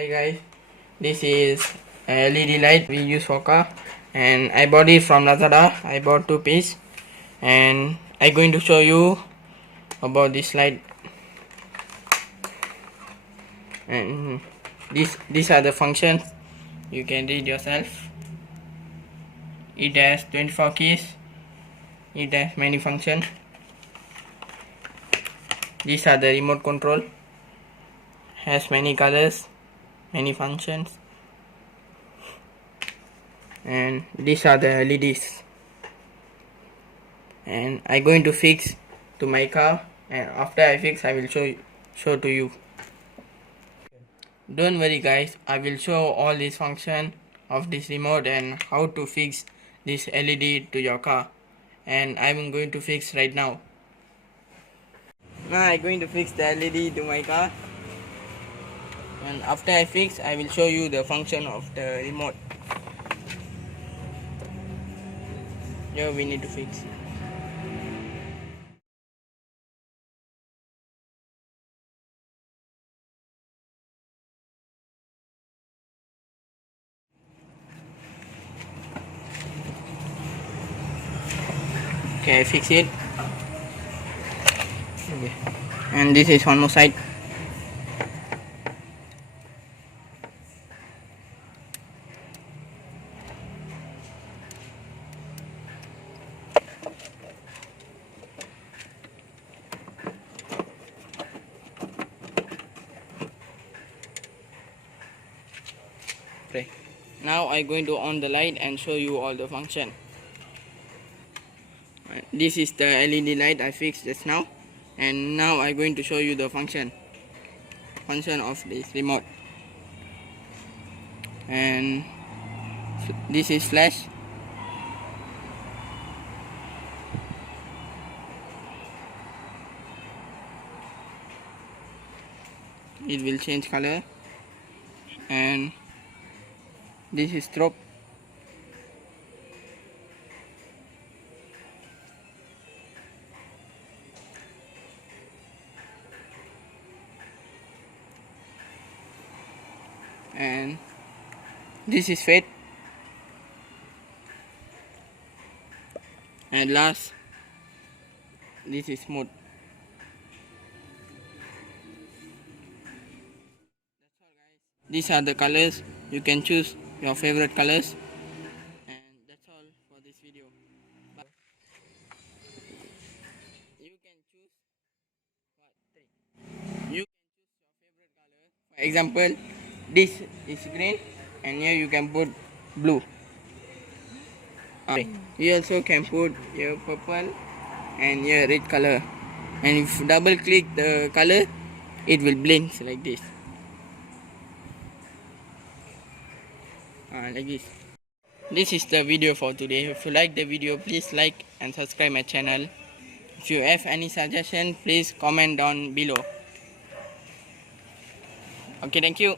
Hi guys, this is a LED light we use for car, and I bought it from Lazada. I bought 2 pieces, and I'm going to show you about this light. And these are the functions. You can read yourself. It has 24 keys. It has many functions. These are the remote control. Has many colors, many functions, and these are the LEDs. And I'm going to fix to my car, and after I fix I will show to you. Don't worry guys, I will show all this function of this remote and how to fix this LED to your car, and I'm going to fix right now. Now I'm going to fix the LED to my car, and after I fix I will show you the function of the remote. Here we need to fix. Okay, I fix it. Okay. And this is one more side. Okay. Now I'm going to on the light and show you all the function. This is the LED light I fixed just now, and now I'm going to show you the function of this remote. And this is flash. It will change color. And this is strobe. And this is fade. And last, this is smooth. These are the colors. You can choose your favorite colors. And that's all for this video. Bye. You can choose you can choose your favorite color. For example, this is green, and here you can put blue. You also can put your purple and your red color. And if you double click the color, it will blink like this. Like this. This is the video for today. If you like the video, please like and subscribe my channel. If you have any suggestion, please comment down below. Okay, thank you.